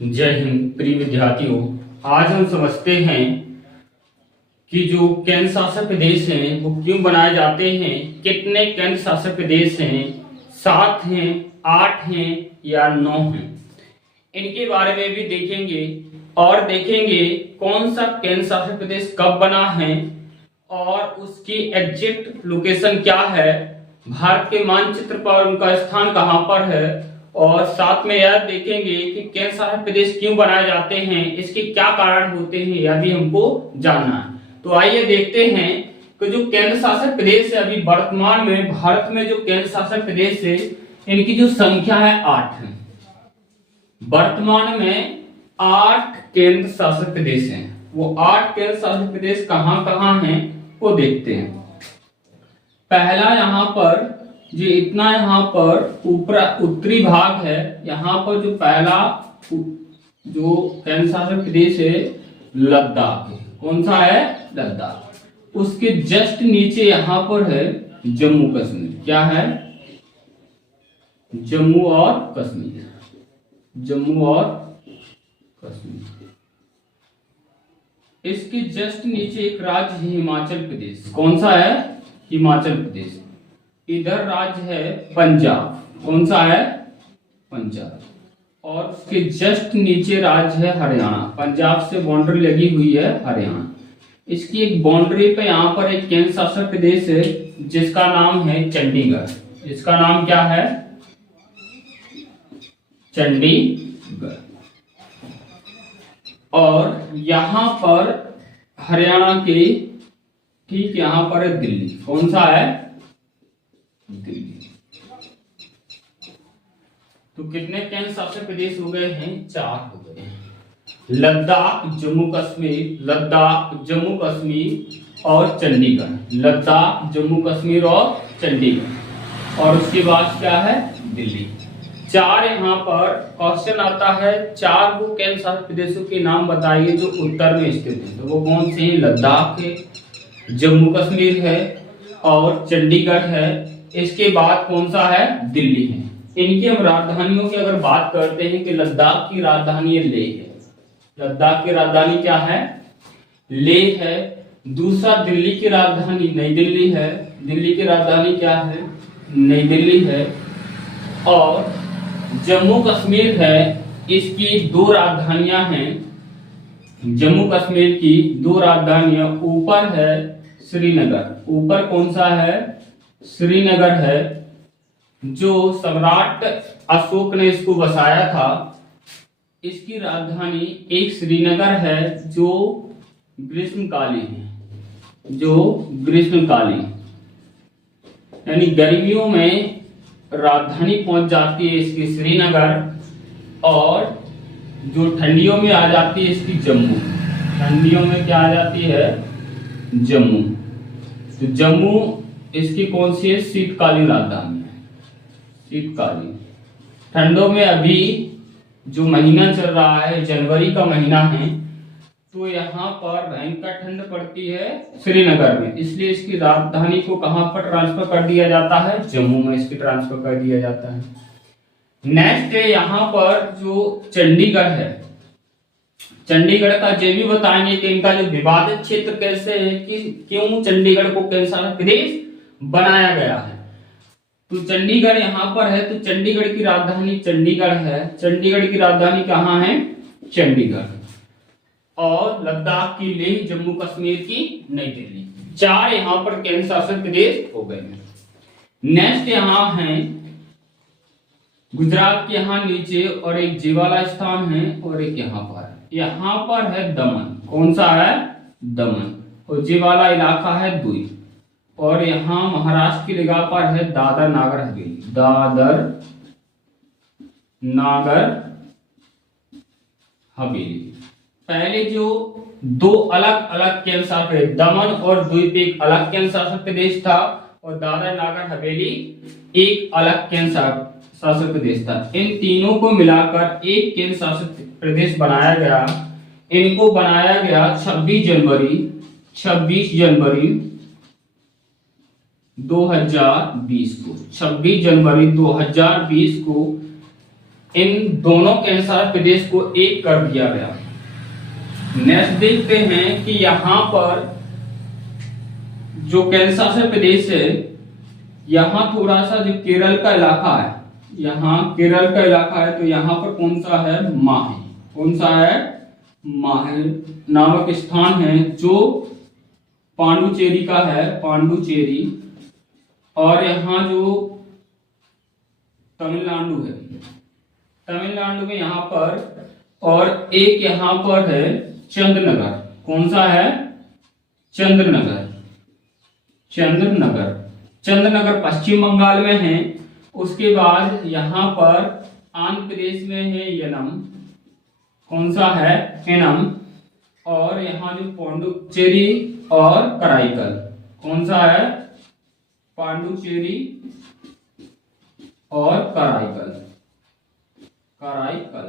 जय हिंद प्रिय विद्यार्थियों। आज हम समझते हैं कि जो केंद्र शासित प्रदेश हैं वो क्यों बनाए जाते हैं, कितने केंद्र शासित प्रदेश हैं, 7 हैं, 8 हैं या 9 हैं। इनके बारे में भी देखेंगे और देखेंगे कौन सा केंद्र शासित प्रदेश कब बना है और उसकी एग्जैक्ट लोकेशन क्या है, भारत के मानचित्र पर उनका स्थान कहां पर है, और साथ में यह देखेंगे कि केंद्र शासित प्रदेश क्यों बनाए जाते हैं, इसके क्या कारण होते हैं, यह भी हमको जानना है। तो आइए देखते हैं कि जो केंद्र शासित प्रदेश है अभी वर्तमान में भारत में जो केंद्र शासित प्रदेश है इनकी जो संख्या है 8 है। वर्तमान में 8 केंद्र शासित प्रदेश हैं। वो 8 केंद्र शासित प्रदेश कहां कहां हैं वो देखते हैं। पहला यहाँ पर जो इतना यहाँ पर उत्तरी भाग है, यहाँ पर जो पहला जो केंद्र शासित प्रदेश है लद्दाख। कौन सा है? लद्दाख। उसके जस्ट नीचे यहाँ पर है जम्मू कश्मीर। क्या है? जम्मू और कश्मीर। जम्मू और कश्मीर। इसके जस्ट नीचे एक राज्य है हिमाचल प्रदेश। कौन सा है? हिमाचल प्रदेश। इधर राज्य है पंजाब। कौन सा है? पंजाब। और उसके जस्ट नीचे राज्य है हरियाणा। पंजाब से बाउंड्री लगी हुई है हरियाणा। इसकी एक बाउंड्री पे यहाँ पर एक केंद्र शासित प्रदेश है जिसका नाम है चंडीगढ़। इसका नाम क्या है? चंडीगढ़। और यहाँ पर हरियाणा के ठीक यहाँ पर है दिल्ली। कौन सा है? दिल्ली। तो कितने केंद्र शासित प्रदेश हो गए हैं? 4 हो गए हैं। लद्दाख, जम्मू कश्मीर, लद्दाख, जम्मू कश्मीर और चंडीगढ़। लद्दाख, जम्मू कश्मीर और चंडीगढ़। और उसके बाद क्या है? दिल्ली। 4 यहाँ पर क्वेश्चन आता है, 4 वो केंद्र शासित प्रदेशों के नाम बताइए जो उत्तर में स्थित है। तो वो कौन से हैं? लद्दाख है, जम्मू कश्मीर है और चंडीगढ़ है। इसके बाद कौन सा है? दिल्ली है। इनकी हम राजधानियों की अगर बात करते हैं कि लद्दाख की राजधानी लेह है। लद्दाख की राजधानी क्या है? लेह है। दूसरा दिल्ली की राजधानी नई दिल्ली है। दिल्ली की राजधानी क्या है? नई दिल्ली है। और जम्मू कश्मीर है, इसकी 2 राजधानियां हैं। जम्मू कश्मीर की 2 राजधानियां, ऊपर है श्रीनगर। ऊपर कौन सा है? श्रीनगर है, जो सम्राट अशोक ने इसको बसाया था। इसकी राजधानी एक श्रीनगर है जो ग्रीष्मकालीन है। जो ग्रीष्मकालीन यानी गर्मियों में राजधानी पहुंच जाती है इसकी श्रीनगर, और जो ठंडियों में आ जाती है इसकी जम्मू। ठंडियों में क्या आ जाती है? जम्मू। तो जम्मू इसकी कौन सी है? शीतकालीन राजधानी है। शीतकालीन। ठंडों में अभी जो महीना चल रहा है जनवरी का महीना है, तो यहाँ पर भयंकर ठंड पड़ती है श्रीनगर में, इसलिए इसकी राजधानी को कहां पर ट्रांसफर कर दिया जाता है? जम्मू में इसकी ट्रांसफर कर दिया जाता है। नेक्स्ट है यहाँ पर जो चंडीगढ़ है। चंडीगढ़ का ये भी बताएंगे कि इनका जो विवादित क्षेत्र कैसे है, कि क्यों चंडीगढ़ को केंद्र शासित प्रदेश बनाया गया है। तो चंडीगढ़ यहाँ पर है, तो चंडीगढ़ की राजधानी चंडीगढ़ है। चंडीगढ़ की राजधानी कहाँ है? चंडीगढ़। और लद्दाख की लेह, जम्मू कश्मीर की नई दिल्ली। 4 यहाँ पर केंद्र शासित प्रदेश हो गए हैं। नेक्स्ट यहाँ है गुजरात के यहाँ नीचे, और एक जे वाला स्थान है, और एक यहाँ पर है दमन। कौन सा है? दमन। और जे वाला इलाका है दुई। और यहाँ महाराष्ट्र की जगह पर है दादर नागर हवेली। दादर नागर हवेली। पहले जो 2 अलग अलग केंद्र शासित, दमन और द्वीप एक अलग केंद्र शासित प्रदेश था, और दादर नागर हवेली एक अलग केंद्र शासित प्रदेश था। इन तीनों को मिलाकर एक केंद्र शासित प्रदेश बनाया गया। इनको बनाया गया 26 जनवरी 2020 को। 26 जनवरी 2020 को इन दोनों केंद्र शासित प्रदेश को एक कर दिया गया। नेक्स्ट देखते हैं कि यहाँ पर जो केंद्र शासित प्रदेश है, यहाँ थोड़ा सा जो केरल का इलाका है, यहाँ केरल का इलाका है, तो यहाँ पर कौन सा है, माहे। कौन सा है, माहे नामक स्थान है जो पांडुचेरी का है, पांडुचेरी। और यहाँ जो तमिलनाडु है, तमिलनाडु में यहाँ पर, और एक यहाँ पर है चंद्रनगर। कौन सा है, चंद्रनगर। चंद्रनगर, चंद्रनगर पश्चिम बंगाल में है। उसके बाद यहाँ पर आंध्र प्रदेश में है यनम। कौन सा है, एनम। और यहाँ जो पांडुचेरी और कराईकल। कौन सा है, पांडुचेरी और कराईकल। कराईकल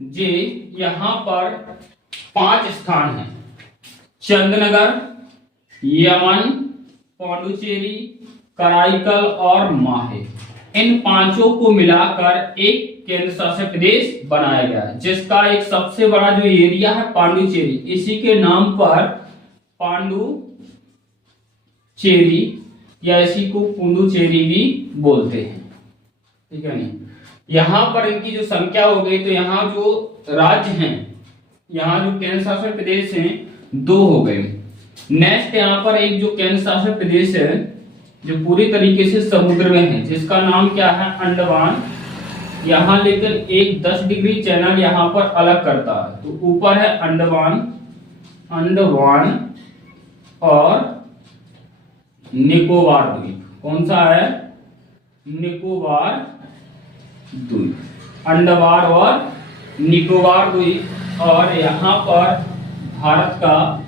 जे यहाँ पर 5 स्थान हैं, चंद्रनगर, यमन, पांडुचेरी, कराईकल और माहे। इन पांचों को मिलाकर एक केंद्र शासित प्रदेश बनाया गया है, जिसका एक सबसे बड़ा जो एरिया है पांडुचेरी, इसी के नाम पर पांडुचेरी या इसी को पुडुचेरी भी बोलते हैं। ठीक है नहीं, यहाँ पर इनकी जो संख्या हो गई, तो यहाँ जो राज्य हैं, यहाँ जो केंद्र शासित प्रदेश हैं 2 हो गए। नेक्स्ट यहाँ पर एक जो केंद्र शासित प्रदेश है जो पूरी तरीके से समुद्र में है, जिसका नाम क्या है, अंडमान। यहाँ लेकर एक 10 डिग्री चैनल यहाँ पर अलग करता है, तो ऊपर है अंडमान, अंडमान और निकोबार द्वीप। कौन सा है, निकोबार द्वीप, अंडमान और निकोबार द्वीप। और यहाँ पर भारत का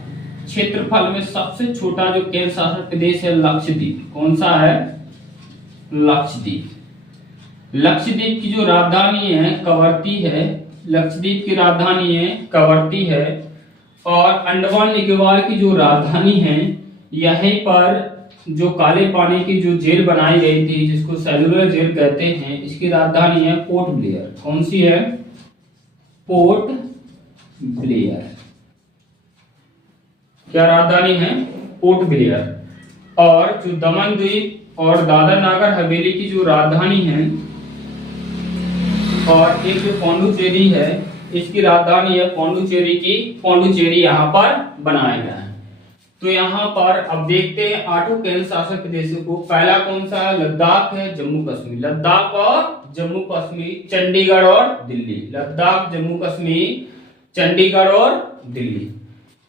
क्षेत्रफल में सबसे छोटा जो केंद्र शासित प्रदेश है लक्षद्वीप। कौन सा है, लक्षद्वीप। लक्षद्वीप की जो राजधानी है कवरत्ती है, लक्षद्वीप की राजधानी है कवरत्ती है। और अंडमान निकोबार की जो राजधानी है, यहीं पर जो काले पानी की जो जेल बनाई गई थी, जिसको सेलुलर जेल कहते हैं, इसकी राजधानी है पोर्ट ब्लेयर। कौन सी है, पोर्ट ब्लेयर। क्या राजधानी है, पोर्ट ब्लेयर। और जो दमन द्वीप और दादर नागर हवेली की जो राजधानी है, और एक जो पांडुचेरी है, इसकी राजधानी है पांडुचेरी की, पांडुचेरी यहाँ पर बनाया गया है। तो यहाँ पर अब देखते हैं 8 केंद्र शासित प्रदेशों को। पहला कौन सा है, लद्दाख है, जम्मू कश्मीर। लद्दाख और जम्मू कश्मीर, चंडीगढ़ और दिल्ली। लद्दाख, जम्मू कश्मीर, चंडीगढ़ और दिल्ली।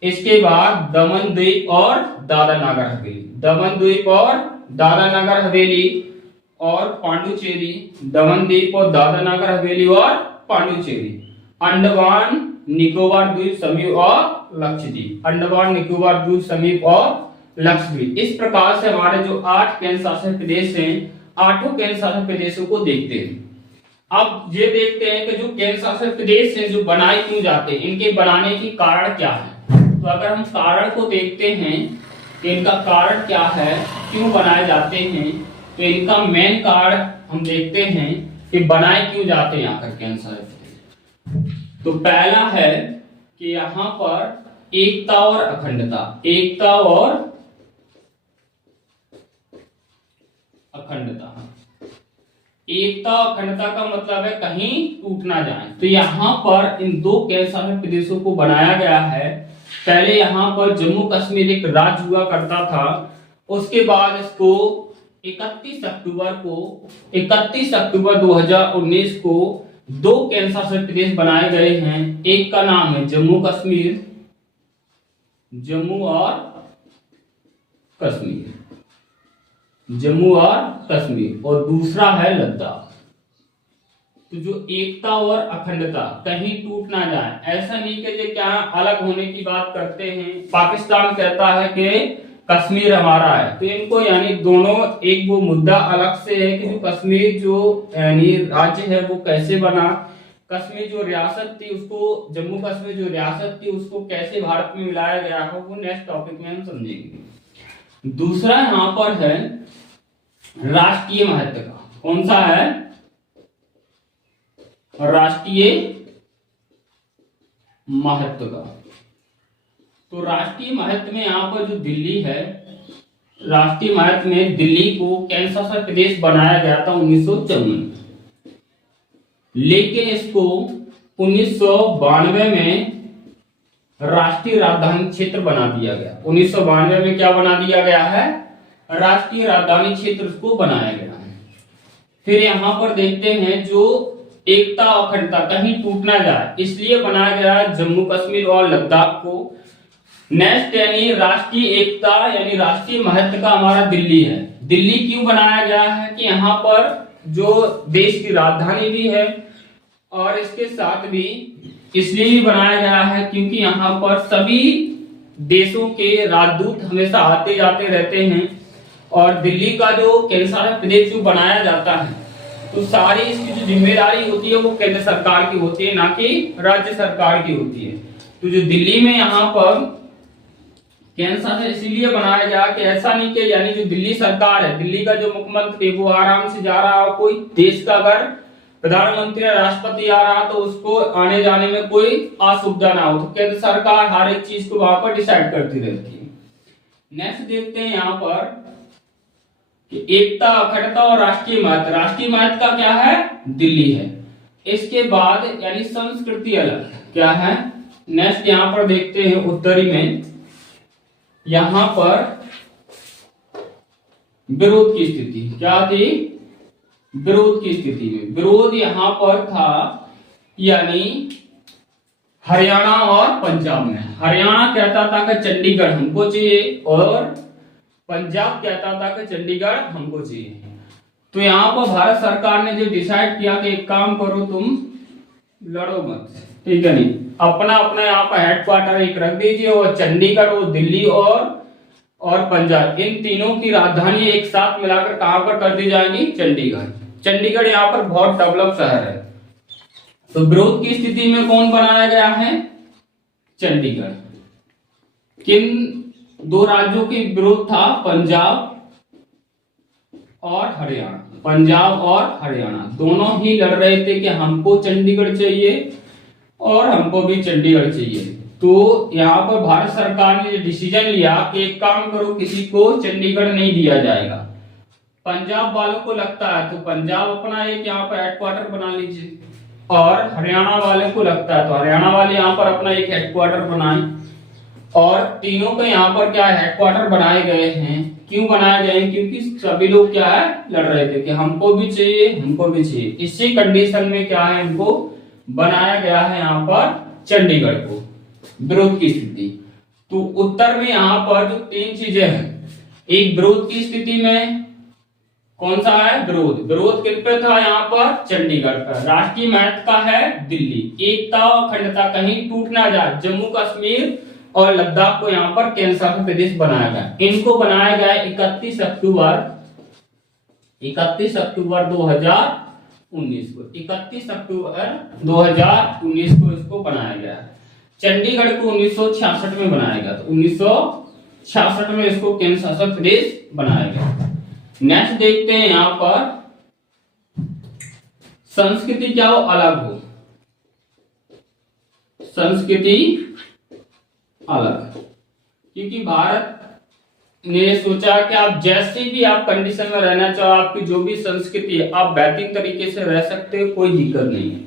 इसके बाद दमन द्वीप और दादर नागर हवेली, दमन द्वीप और दादर नागर हवेली और पांडुचेरी, दमन द्वीप और दादर नागर हवेली और पांडुचेरी। अंडमान निकोबार द्वीप समूह और लक्षद्वीप, अंडमान निकोबार द्वीप समूह और लक्षद्वीप। इस प्रकार से हमारे जो 8 केंद्र शासित प्रदेश हैं, 8 केंद्र शासित प्रदेशों को देखते हैं। अब ये देखते हैं कि जो केंद्र शासित प्रदेश हैं जो बनाए क्यों जाते हैं, इनके बनाने की कारण क्या है। तो अगर हम कारण को देखते हैं कि इनका कारण क्या है, क्यों बनाए जाते हैं, तो इनका मेन कारण हम देखते हैं कि बनाए क्यों जाते हैं आकर केंद्र शासित प्रदेश। तो पहला है कि यहाँ पर एकता और अखंडता, एकता और अखंडता। एकता और अखंडता का मतलब है कहीं टूट ना जाए। तो यहाँ पर इन 2 केंद्र शासित प्रदेशों को बनाया गया है। पहले यहाँ पर जम्मू कश्मीर एक राज्य हुआ करता था, उसके बाद इसको 31 अक्टूबर 2019 को 2 केंद्र शासित प्रदेश बनाए गए हैं। एक का नाम है जम्मू कश्मीर, जम्मू और कश्मीर, जम्मू और कश्मीर, और दूसरा है लद्दाख। तो जो एकता और अखंडता कहीं टूट ना जाए, ऐसा नहीं कि ये क्या अलग होने की बात करते हैं। पाकिस्तान कहता है कि कश्मीर हमारा है, तो इनको यानी दोनों एक वो मुद्दा अलग से है कि जो कश्मीर जो यानी राज्य है वो कैसे बना, कश्मीर जो रियासत थी उसको, जम्मू कश्मीर जो रियासत थी उसको कैसे भारत में मिलाया गया हो, वो नेक्स्ट टॉपिक में हम समझेंगे। दूसरा यहाँ पर है राष्ट्रीय महत्व का। कौन सा है, राष्ट्रीय महत्व का। तो राष्ट्रीय महत्व में यहाँ पर जो दिल्ली है, राष्ट्रीय महत्व में दिल्ली को केंद्र शासित प्रदेश बनाया गया था 1954, लेकिन इसको 1992 में राष्ट्रीय राजधानी क्षेत्र बना दिया गया। 1992 में क्या बना दिया गया है? राष्ट्रीय राजधानी क्षेत्र को बनाया गया। फिर यहाँ पर देखते हैं जो एकता अखंडता कहीं टूट ना जाए इसलिए बनाया गया जम्मू कश्मीर और लद्दाख को। नेक्स्ट यानी राष्ट्रीय एकता यानी राष्ट्रीय महत्व का हमारा दिल्ली है। दिल्ली क्यों बनाया गया है कि यहाँ पर जो देश की राजधानी भी है और इसके साथ भी इसलिए भी बनाया गया है क्योंकि यहाँ पर सभी देशों के राजदूत हमेशा आते जाते रहते हैं और दिल्ली का जो केंद्र शासित प्रदेश जो बनाया जाता है तो सारी इसकी जो जिम्मेदारी होती है वो केंद्र सरकार की होती है, ना कि राज्य सरकार की होती है। तो जो दिल्ली में यहाँ पर केंद्र शासित इसीलिए बनाया गया कि ऐसा नहीं कि यानी जो दिल्ली सरकार है, दिल्ली का जो मुख्यमंत्री वो आराम से जा रहा हो, कोई देश का अगर प्रधानमंत्री या राष्ट्रपति आ रहा तो उसको आने जाने में कोई असुविधा ना हो, तो केंद्र सरकार हर एक चीज को वहां पर डिसाइड करती रहती है। नेक्स्ट देखते हैं यहाँ पर कि एकता अखंडता और राष्ट्रीय महत्व। राष्ट्रीय महत्व का क्या है? दिल्ली है। इसके बाद यानी संस्कृति अलग क्या है? नेक्स्ट यहाँ पर देखते हैं उत्तरी में, यहाँ पर विरोध की स्थिति क्या थी? विरोध की स्थिति में विरोध यहाँ पर था यानी हरियाणा और पंजाब में। हरियाणा कहता था कि चंडीगढ़ हमको चाहिए और पंजाब कहता था कि चंडीगढ़ हमको चाहिए। तो यहाँ पर भारत सरकार ने जो डिसाइड किया कि एक काम करो, तुम लड़ो मत, ठीक है नहीं, अपना अपना यहाँ पर हेडक्वार्टर एक रख दीजिए और चंडीगढ़ और दिल्ली और पंजाब इन तीनों की राजधानी एक साथ मिलाकर कहां पर कर दी जाएगी? चंडीगढ़। चंडीगढ़ यहाँ पर बहुत डेवलप शहर है। तो विरोध की स्थिति में कौन बनाया गया है? चंडीगढ़। किन दो राज्यों के विरोध था? पंजाब और हरियाणा। पंजाब और हरियाणा दोनों ही लड़ रहे थे कि हमको चंडीगढ़ चाहिए और हमको भी चंडीगढ़ चाहिए। तो यहाँ पर भारत सरकार ने डिसीजन लिया कि एक काम करो, किसी को चंडीगढ़ नहीं दिया जाएगा। पंजाब वालों को लगता है तो पंजाब अपना एक यहाँ पर हेडक्वार्टर बना लीजिए और हरियाणा वाले को लगता है तो हरियाणा वाले यहाँ पर अपना एक हेडक्वार्टर बनाए। और तीनों के यहाँ पर क्या हेडक्वार्टर बनाए गए हैं? क्यों बनाए गए हैं? क्योंकि सभी लोग क्या है लड़ रहे थे कि हमको भी चाहिए, हमको भी चाहिए। इसी कंडीशन में क्या है इनको बनाया गया है यहाँ पर चंडीगढ़ को। विरोध की स्थिति तो उत्तर में यहाँ पर जो तीन चीजें हैं, एक विरोध की स्थिति में कौन सा है? विरोध। विरोध किन पे था? यहाँ पर चंडीगढ़ पर। राष्ट्रीय महत्व का है दिल्ली। एकता और अखंडता कहीं टूट ना जाए, जम्मू कश्मीर और लद्दाख को यहाँ पर केंद्र शासित प्रदेश बनाया गया। इनको बनाया गया 31 अक्टूबर 2019 को। 31 अक्टूबर 2019 को इसको बनाया गया। चंडीगढ़ को 1966 में बनाया गया। तो 1966 में इसको केंद्र शासित प्रदेश बनाया गया। नेक्स्ट देखते हैं यहाँ पर संस्कृति क्या हो? अलग हो। संस्कृति अलग, क्योंकि भारत ने सोचा कि आप जैसी भी आप कंडीशन में रहना चाहो, आपकी जो भी संस्कृति है आप बेहतरीन तरीके से रह सकते हो, कोई दिक्कत नहीं है।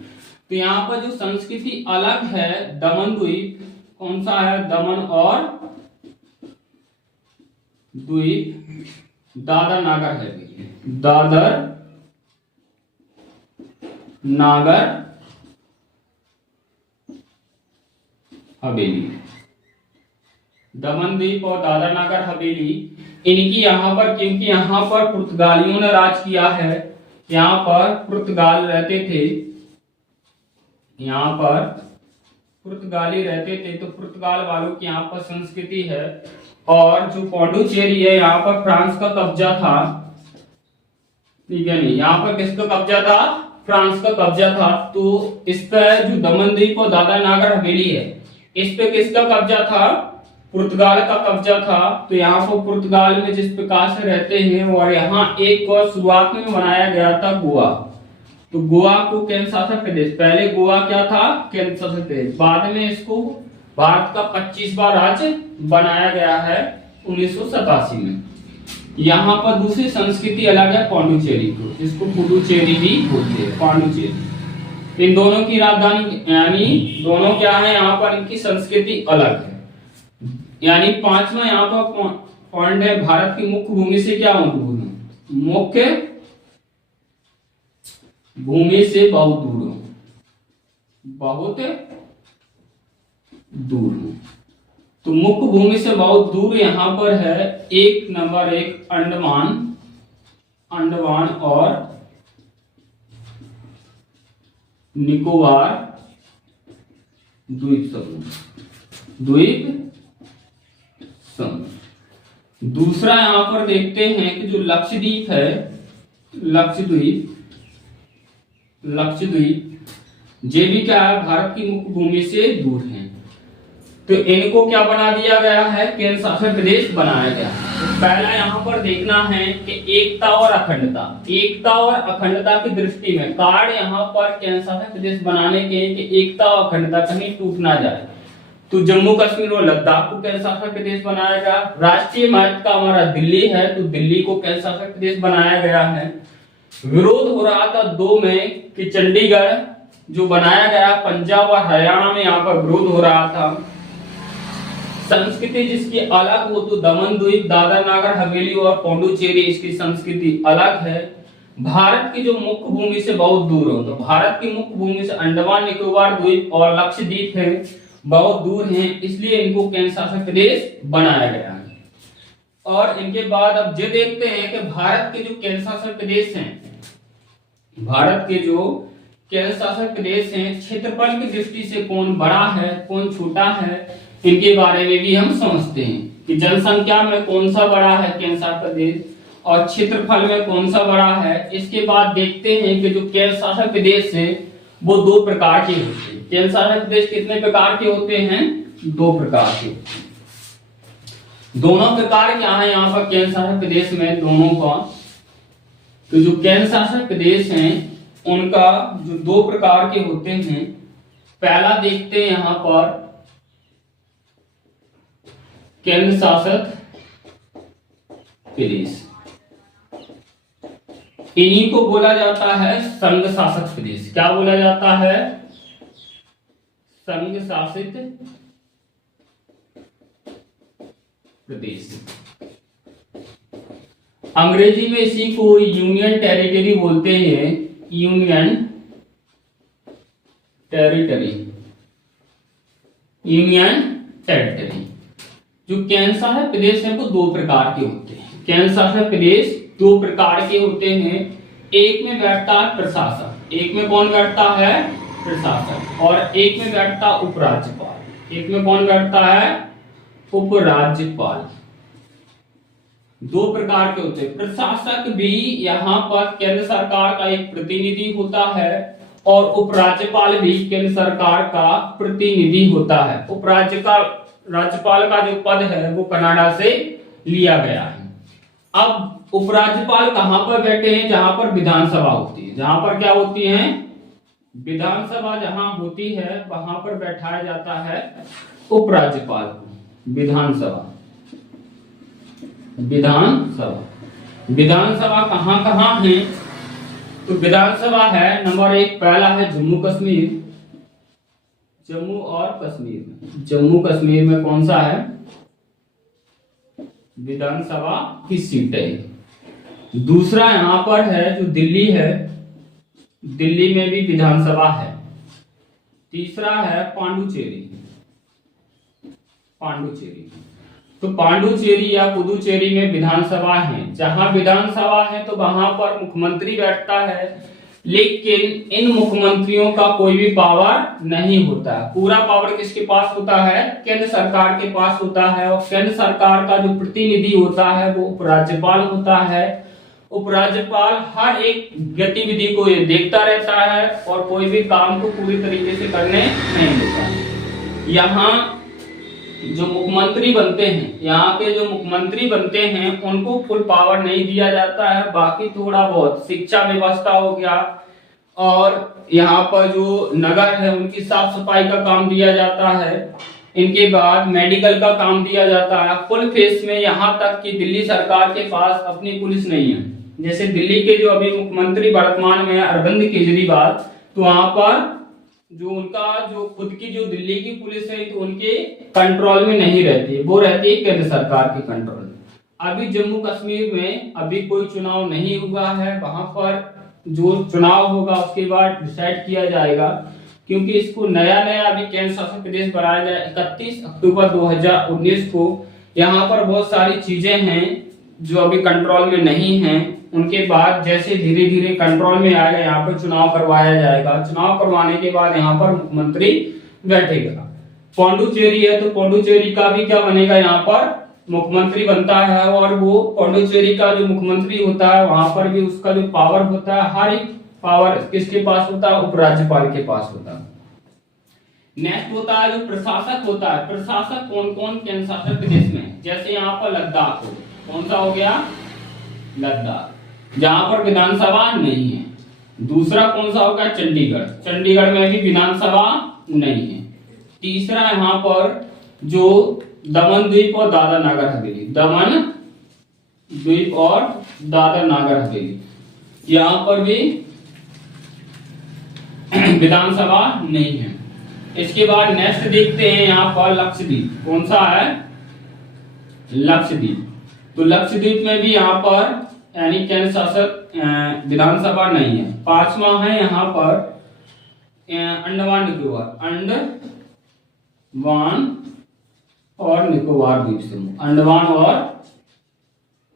तो यहाँ पर जो संस्कृति अलग है, दमन द्वीप कौन सा है? दमन और द्वीप, दादर नागर हवेली, दादर नागर हवेली, दमन द्वीप और दादर नागर हवेली इनकी यहाँ पर, क्योंकि यहाँ पर पुर्तगालियों ने राज किया है, यहाँ पर पुर्तगाल रहते थे, यहाँ पर पुर्तगाली रहते थे, तो पुर्तगाल वालों की यहाँ पर संस्कृति है। और जो पौंडुचेरी है यहाँ पर फ्रांस का कब्जा था, ठीक है नहीं, यहाँ पर किसका कब्जा था? फ्रांस का कब्जा था। तो इस पर जो दमन द्वीप और दादर नागर हवेली है इस पे किसका कब्जा था? पुर्तगाल का कब्जा था। तो यहाँ पर पुर्तगाल में जिस प्रकार से रहते हैं, और यहाँ एक और शुरुआत में बनाया गया था गोवा। तो गोवा को केंद्र शासित प्रदेश, पहले गोवा क्या था, केंद्र शासित प्रदेश, बाद में इसको भारत का 25वां राज्य बनाया गया है 1987 में। यहाँ पर दूसरी संस्कृति अलग है पांडुचेरी को, इसको पुडुचेरी भी बोलते हैं, पांडुचेरी। इन दोनों की राजधानी, यानी दोनों क्या है, यहाँ पर इनकी संस्कृति अलग है। यानी पांचवा यहाँ पर पॉइंट है, भारत की मुख्य भूमि से क्या दूर है, मुख्य भूमि से बहुत दूर हो, बहुत दूर हो। तो मुख्य भूमि से बहुत दूर यहां पर है एक नंबर एक अंडमान, अंडमान और निकोबार द्वीप समूह, द्वीप समूह। दूसरा यहां पर देखते हैं कि जो लक्षद्वीप है, लक्षद्वीप, लक्षद्वीप ये भी क्या है, भारत की मुख्य भूमि से दूर है। तो इनको क्या बना दिया गया है, केंद्र शासित प्रदेश बनाया गया है। तो पहला यहाँ पर देखना है कि एकता और अखंडता, एकता और अखंडता की दृष्टि में कार्ड यहाँ पर केंद्र शासित प्रदेश बनाने के कि एकता और अखंडता कहीं टूट ना जाए। तो जम्मू कश्मीर और लद्दाख को केंद्र शासित प्रदेश बनाया गया। राष्ट्रीय महत्व का हमारा दिल्ली है, तो दिल्ली को केंद्र शासित प्रदेश बनाया गया है। विरोध हो रहा था 2 में कि चंडीगढ़ जो बनाया गया, पंजाब और हरियाणा में यहाँ पर विरोध हो रहा था। संस्कृति जिसकी अलग हो तो दमन द्वीप, दादर नागर हवेली और पौंडुचेरी, इसकी संस्कृति अलग है। भारत की जो मुख्य भूमि से बहुत दूर हो, तो भारत की मुख्य भूमि से अंडमान निकोबार द्वीप और लक्षद्वीप है, बहुत दूर हैं, इसलिए इनको केंद्र शासित प्रदेश बनाया गया है। और इनके बाद अब ये देखते हैं कि भारत के जो केंद्र शासित प्रदेश हैं, भारत के जो केंद्र शासित प्रदेश हैं, क्षेत्रफल की दृष्टि से कौन बड़ा है, कौन छोटा है, इनके बारे में भी हम समझते हैं कि जनसंख्या में कौन सा बड़ा है केंद्र शासित प्रदेश और क्षेत्रफल में कौन सा बड़ा है। इसके बाद देखते हैं कि जो केंद्र शासित प्रदेश है वो 2 प्रकार के होते हैं। केंद्र शासित प्रदेश कितने प्रकार के होते हैं, 2 प्रकार के होते हैं। दोनों प्रकार क्या है यहाँ पर केंद्र शासित प्रदेश में, दोनों का। तो जो केंद्र शासित प्रदेश हैं उनका जो 2 प्रकार के होते हैं, पहला देखते हैं यहाँ पर केंद्र शासित प्रदेश, इन्हीं को बोला जाता है संघ शासित प्रदेश। क्या बोला जाता है, संघ शासित प्रदेश। अंग्रेजी में इसी को यूनियन टेरिटरी बोलते हैं, यूनियन टेरिटरी, यूनियन टेरिटरी। जो केंद्र शासित प्रदेश है वो 2 प्रकार के होते हैं। केंद्र शासित प्रदेश 2 प्रकार के होते हैं। एक में बैठता है प्रशासक, एक में कौन बैठता है, प्रशासक, और एक में बैठता उपराज्यपाल। एक में कौन बैठता है, उपराज्यपाल। 2 प्रकार के होते हैं। प्रशासक भी यहाँ पर केंद्र सरकार का एक प्रतिनिधि होता है और उपराज्यपाल भी केंद्र सरकार का प्रतिनिधि होता है। राज्यपाल का जो पद है वो कनाडा से लिया गया है। अब उपराज्यपाल कहां पर बैठे हैं, जहां पर विधानसभा होती है। जहां पर क्या होती है, विधानसभा जहां होती है वहां पर बैठाया जाता है उपराज्यपाल को। विधानसभा, विधानसभा, विधानसभा कहां कहां है, तो विधानसभा है नंबर 1, पहला है जम्मू कश्मीर, जम्मू और कश्मीर में। जम्मू कश्मीर में कौन सा है, विधानसभा की सीट है। दूसरा यहां पर है जो दिल्ली है, दिल्ली में भी विधानसभा है। तीसरा है पांडुचेरी, पांडुचेरी। तो पांडुचेरी या पुदुचेरी में विधानसभा है। जहां विधानसभा है तो वहां पर मुख्यमंत्री बैठता है, लेकिन इन मुख्यमंत्रियों का कोई भी पावर नहीं होता है। पूरा पावर किसके पास होता है, केंद्र सरकार के पास होता है। और केंद्र सरकार का जो प्रतिनिधि होता है वो उपराज्यपाल होता है। उपराज्यपाल हर एक गतिविधि को ये देखता रहता है और कोई भी काम को पूरी तरीके से करने नहीं देता। यहाँ जो मुख्यमंत्री बनते हैं, यहाँ के जो मुख्यमंत्री बनते हैं उनको फुल पावर नहीं दिया जाता है। बाकी थोड़ा बहुत शिक्षा व्यवस्था हो गया, और यहाँ पर जो नगर है उनकी साफ सफाई का काम दिया जाता है। इनके बाद मेडिकल का काम दिया जाता है। फुल फेस में यहाँ तक कि दिल्ली सरकार के पास अपनी पुलिस नहीं है। जैसे दिल्ली के जो अभी मुख्यमंत्री वर्तमान में अरविंद केजरीवाल, तो वहां पर जो उनका जो खुद की जो दिल्ली की पुलिस है तो उनके कंट्रोल में नहीं रहती है, वो रहती है केंद्र सरकार के कंट्रोल में। अभी जम्मू कश्मीर में अभी कोई चुनाव नहीं हुआ है, वहां पर जो चुनाव होगा उसके बाद डिसाइड किया जाएगा, क्योंकि इसको नया नया अभी केंद्र शासित प्रदेश बनाया जाए 31 अक्टूबर 2019 को। यहाँ पर बहुत सारी चीजें हैं जो अभी कंट्रोल में नहीं है। उनके बाद जैसे धीरे धीरे कंट्रोल में आएगा, यहाँ पर चुनाव करवाया जाएगा। चुनाव करवाने के बाद यहाँ पर मुख्यमंत्री बैठेगा। पौंडुचेरी है तो पौंडुचेरी का भी क्या बनेगा, यहाँ पर मुख्यमंत्री बनता है। और वो पौंडुचेरी का जो मुख्यमंत्री होता है वहां पर भी उसका जो पावर होता है, हर एक पावर किसके पास होता है, उपराज्यपाल के पास होता है। नेक्स्ट होता है जो प्रशासक होता है। प्रशासक कौन कौन केंद्र शासित प्रदेश में, जैसे यहाँ पर लद्दाख हो, कौन सा हो गया, लद्दाख, जहां पर विधानसभा नहीं है। दूसरा कौन सा होगा, चंडीगढ़, चंडीगढ़ में भी विधानसभा नहीं है। तीसरा यहाँ पर जो दमन द्वीप और दादर नगर हवेली, दमन द्वीप और दादर नगर हवेली, यहाँ पर भी विधानसभा नहीं है। इसके बाद नेक्स्ट देखते हैं यहाँ पर लक्षद्वीप, कौन सा है, लक्षद्वीप। तो लक्षद्वीप में भी यहाँ पर यानी केंद्र शासित विधानसभा नहीं है। पांचवा है यहाँ पर अंडमान निकोबार, अंडमान और निकोबार द्वीप समूह, अंडमान और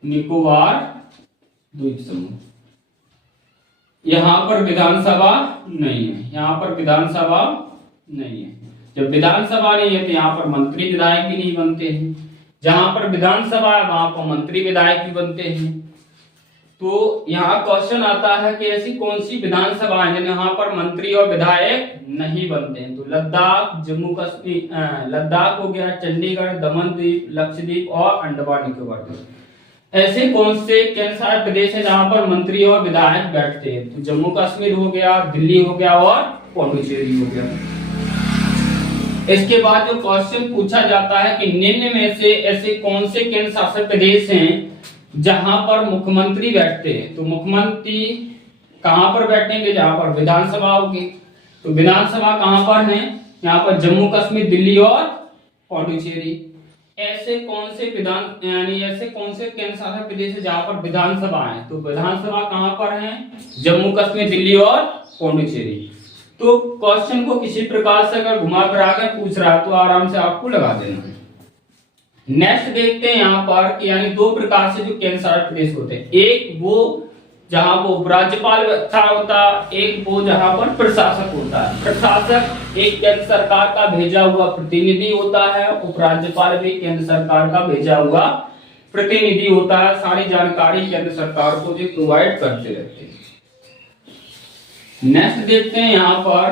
निकोबार द्वीप समूह, यहाँ पर विधानसभा नहीं है। यहाँ पर विधानसभा नहीं है। जब विधानसभा नहीं है तो यहाँ पर मंत्री विधायक भी नहीं बनते हैं। जहां पर विधानसभा है वहां पर मंत्री विधायक भी बनते हैं। तो यहाँ क्वेश्चन आता है कि ऐसी कौन सी विधानसभा है जहां पर मंत्री और विधायक नहीं बनते हैं। तो लद्दाख, जम्मू कश्मीर, लद्दाख हो गया, चंडीगढ़, दमन द्वीप, लक्षद्वीप और अंडमान निकोबार द्वीप। ऐसे कौन से केंद्र शासित प्रदेश है जहां पर मंत्री और विधायक बैठते हैं। तो जम्मू कश्मीर हो गया, दिल्ली हो गया और पौंडुचेरी हो गया। इसके बाद जो क्वेश्चन पूछा जाता है कि निम्न में से ऐसे कौन से केंद्र शासित प्रदेश हैं जहां पर मुख्यमंत्री बैठते हैं। तो मुख्यमंत्री कहां पर बैठेंगे, जहां पर विधानसभा होगी। तो विधानसभा कहां पर है, यहाँ पर जम्मू कश्मीर, दिल्ली और पौंडुचेरी। ऐसे कौन से विधान यानी ऐसे कौन से केंद्र शासित प्रदेश है जहां पर विधानसभा है। तो विधानसभा कहां पर है, जम्मू कश्मीर, दिल्ली और पौंडुचेरी। तो क्वेश्चन को किसी प्रकार से अगर घुमा फिरा कर पूछ रहा है तो आराम से आपको लगा देना है। नेक्स्ट देखते हैं यहाँ पर कि यानी दो प्रकार से जो केंद्र शासित प्रदेश होते हैं। एक वो जहां वो उपराज्यपाल होता है, एक वो जहां पर प्रशासक होता है। प्रशासक एक केंद्र सरकार का भेजा हुआ प्रतिनिधि होता है, उपराज्यपाल भी केंद्र सरकार का भेजा हुआ प्रतिनिधि होता है। सारी जानकारी केंद्र सरकार को जो प्रोवाइड करते रहते हैं। नेक्स्ट देखते हैं यहाँ पर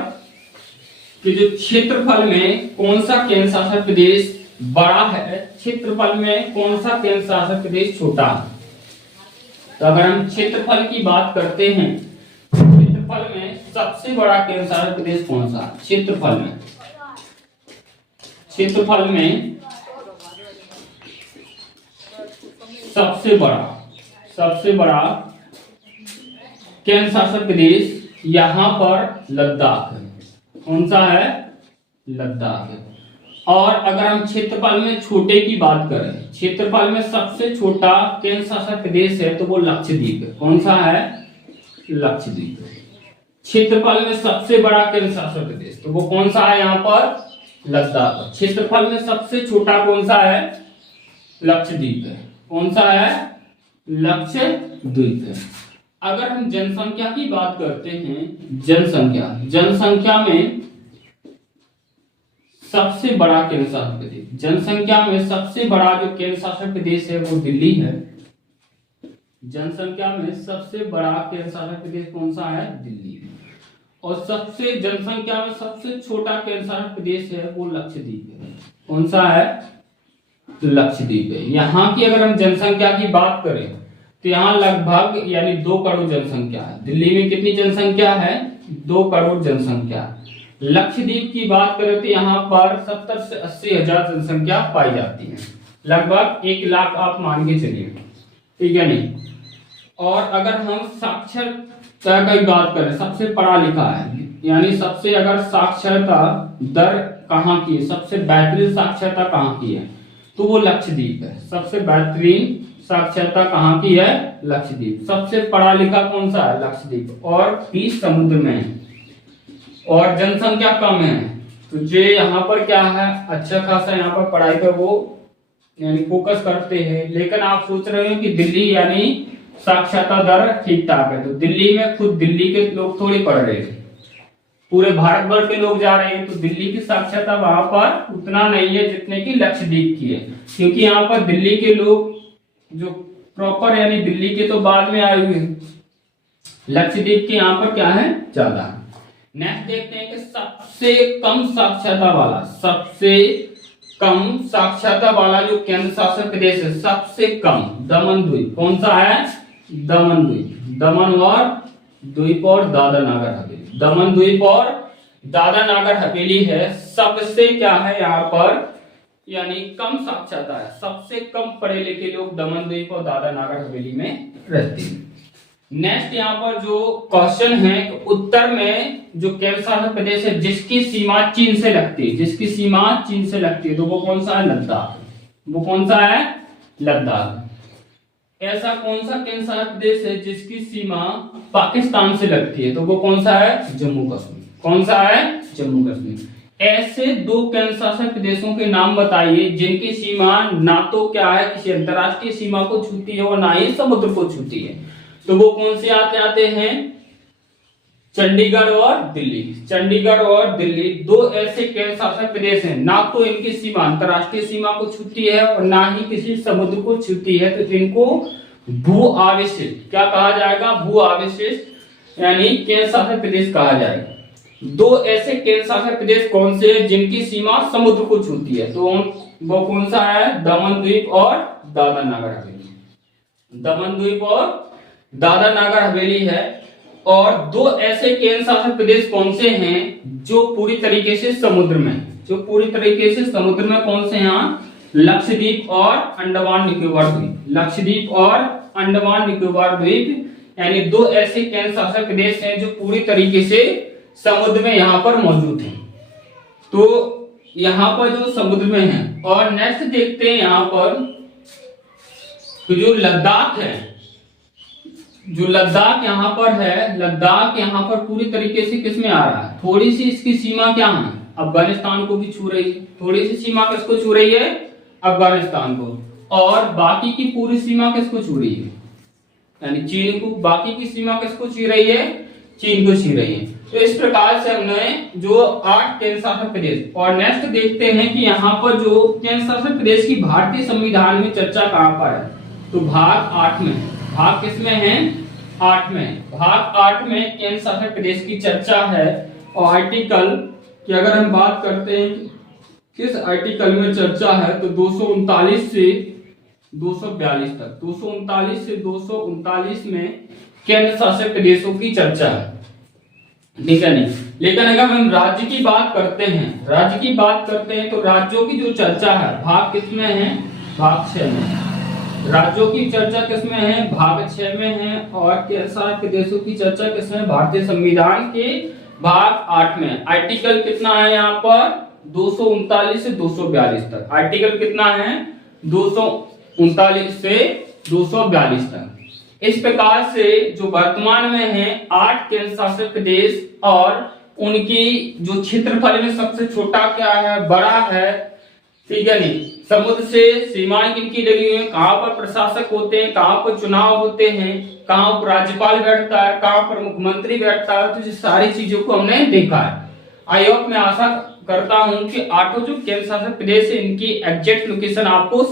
कि जो क्षेत्रफल में कौन सा केंद्र शासित प्रदेश बड़ा है, क्षेत्रफल में कौन सा केंद्र शासित प्रदेश छोटा है। तो अगर हम क्षेत्रफल की बात करते हैं, क्षेत्रफल में सबसे बड़ा केंद्र शासित प्रदेश कौन सा है। क्षेत्रफल में सबसे बड़ा केंद्र शासित प्रदेश यहाँ पर लद्दाख है। कौन सा है, लद्दाख है। और अगर हम क्षेत्रफल में छोटे की बात करें, क्षेत्रफल में सबसे छोटा केंद्र शासित प्रदेश है तो वो लक्षद्वीप है। कौन सा है, लक्षद्वीप। क्षेत्रफल में सबसे बड़ा केंद्र शासित प्रदेश तो वो कौन सा है, यहाँ पर लद्दाख। क्षेत्रफल में सबसे छोटा कौन सा है, लक्षद्वीप है। कौन सा है, लक्षद्वीप है। अगर हम जनसंख्या की बात करते हैं, जनसंख्या में सबसे बड़ा केंद्र शासित प्रदेश, जनसंख्या में सबसे बड़ा जो केंद्र शासित प्रदेश है वो दिल्ली है। जनसंख्या में सबसे बड़ा केंद्र शासित प्रदेश कौन सा है, दिल्ली है। और सबसे जनसंख्या में सबसे छोटा केंद्र शासित प्रदेश है वो लक्षद्वीप है। कौन सा है, लक्षद्वीप है। यहाँ की अगर हम जनसंख्या की बात करें तो यहाँ लगभग यानी 2 करोड़ जनसंख्या है। दिल्ली में कितनी जनसंख्या है, 2 करोड़ जनसंख्या। लक्षद्वीप की बात करें तो यहाँ पर 70 से 80 हजार जनसंख्या पाई जाती है, लगभग 1 लाख आप मान के चलिए, ठीक है नहीं। और अगर हम साक्षरता की बात करें, सबसे पढ़ा लिखा है, यानी सबसे अगर साक्षरता दर कहाँ की है, सबसे बेहतरीन साक्षरता कहाँ की है, तो वो लक्षद्वीप है। सबसे बेहतरीन साक्षरता कहाँ की है, लक्षद्वीप। सबसे पढ़ा लिखा कौन सा है, लक्षद्वीप, और बीच समुद्र में है और जनसंख्या कम है। तो जो यहाँ पर क्या है, अच्छा खासा यहाँ पर पढ़ाई पर वो यानी फोकस करते हैं। लेकिन आप सोच रहे हो कि दिल्ली यानी साक्षरता दर ठीक ठाक है, तो दिल्ली में खुद दिल्ली के लोग थोड़ी पढ़ रहे हैं, पूरे भारत भर के लोग जा रहे हैं, तो दिल्ली की साक्षरता वहां पर उतना नहीं है जितने की लक्षद्वीप की है। क्योंकि यहाँ पर दिल्ली के लोग जो प्रॉपर यानी दिल्ली के तो बाद में आए हुए हैं, लक्षद्वीप के यहाँ पर क्या है, ज्यादा। नेक्स्ट देखते हैं कि सबसे कम साक्षरता वाला जो केंद्र शासित प्रदेश है, सबसे कम, दमन द्वीप। कौन सा है, दमन द्वीप। दमन और द्वीप और दादर नागर हवेली, दमन द्वीप और दादर नागर हवेली है, सबसे क्या है यहाँ पर यानी कम साक्षरता है, सबसे कम पढ़े लिखे लोग दमन द्वीप और दादर नागर हवेली में रहते हैं। नेक्स्ट यहाँ पर जो क्वेश्चन है, उत्तर में जो केंद्र शासित प्रदेश है जिसकी सीमा चीन से लगती है, जिसकी सीमा चीन से लगती है, तो वो कौन सा है, लद्दाख। वो कौन सा है, लद्दाख। ऐसा कौन सा केंद्र शासित प्रदेश है जिसकी सीमा पाकिस्तान से लगती है, तो वो कौन सा है, जम्मू कश्मीर। कौन सा है, जम्मू कश्मीर। ऐसे 2 केंद्र शासित प्रदेशों के नाम बताइए जिनकी सीमा ना तो क्या है किसी अंतरराष्ट्रीय सीमा को छूती है और ना ही समुद्र को छूती है, तो वो कौन से आते हैं, चंडीगढ़ और दिल्ली। चंडीगढ़ और दिल्ली 2 ऐसे केंद्र शासित प्रदेश हैं, ना तो इनकी सीमा अंतरराष्ट्रीय सीमा को छूती है और ना ही किसी समुद्र को छूती है, तो इनको भू आविष्ट क्या कहा जाएगा, भू आविष्ट यानी केंद्र शासित प्रदेश कहा जाएगा। 2 ऐसे केंद्र शासित प्रदेश कौन से हैं जिनकी सीमा समुद्र को छूती है, तो वो कौन सा है, दमन द्वीप और दादर नागर हवेली। दमन द्वीप और दादर नागर हवेली है। और 2 ऐसे केंद्र शासित प्रदेश कौन से हैं जो पूरी तरीके से समुद्र में, जो पूरी तरीके से समुद्र में कौन से हैं, लक्षद्वीप और अंडमान निकोबार द्वीप। लक्षद्वीप और अंडमान निकोबार द्वीप यानी 2 ऐसे केंद्र शासित प्रदेश हैं जो पूरी तरीके से समुद्र में यहाँ पर मौजूद हैं। तो यहाँ पर जो समुद्र में है। और नेक्स्ट देखते हैं यहाँ पर तो जो लद्दाख है, जो लद्दाख यहाँ पर है, लद्दाख यहाँ पर पूरी तरीके से किसमें आ रहा है, थोड़ी सी इसकी सीमा क्या है, अफगानिस्तान को भी छू रही है। थोड़ी सी सीमा किसको छू रही है, अफगानिस्तान को, और बाकी की पूरी सीमा किसको छू रही है, यानी चीन को। बाकी की सीमा किसको छू रही है, चीन को छू रही है। तो इस प्रकार से हमने जो 8 केंद्र शासित प्रदेश। और नेक्स्ट देखते हैं कि यहाँ पर जो केंद्र शासित प्रदेश की भारतीय संविधान में चर्चा कहाँ पर है, तो भाग 8 में। भाग किसमें है, 8 में। भाग 8 में केंद्र शासित प्रदेश की चर्चा है। और आर्टिकल की अगर हम बात करते हैं किस आर्टिकल में चर्चा है, तो 239 से 242 तक, 239 से 239 में केंद्र शासित प्रदेशों की चर्चा है, ठीक है नहीं। लेकिन अगर हम राज्य की बात करते हैं, राज्य की बात करते हैं तो राज्यों की जो चर्चा है भाग किसमें है, भाग 6 में। राज्यों की चर्चा किसमें है, भाग 6 में है। और केंद्र शासित प्रदेशों की चर्चा किसमें, भारतीय संविधान के भाग 8 में। आर्टिकल कितना है यहाँ पर, 239 से 242 तक। आर्टिकल कितना है, 239 से 242 तक। इस प्रकार से जो वर्तमान में है 8 केंद्र शासित प्रदेश, और उनकी जो क्षेत्रफल में सबसे छोटा क्या है, बड़ा है, ठीक है नहीं। समुद्र से सीमाएं किनकी लगी हुई है, कहाँ पर प्रशासक होते हैं, कहाँ पर चुनाव होते हैं, कहाँ पर राज्यपाल बैठता है, कहाँ पर मुख्यमंत्री बैठता है, तो ये सारी चीजों को हमने देखा है। आई होप मैं आशा करता हूं कि 8 जो केंद्र शासित प्रदेश है इनकी एग्जैक्ट लोकेशन आपको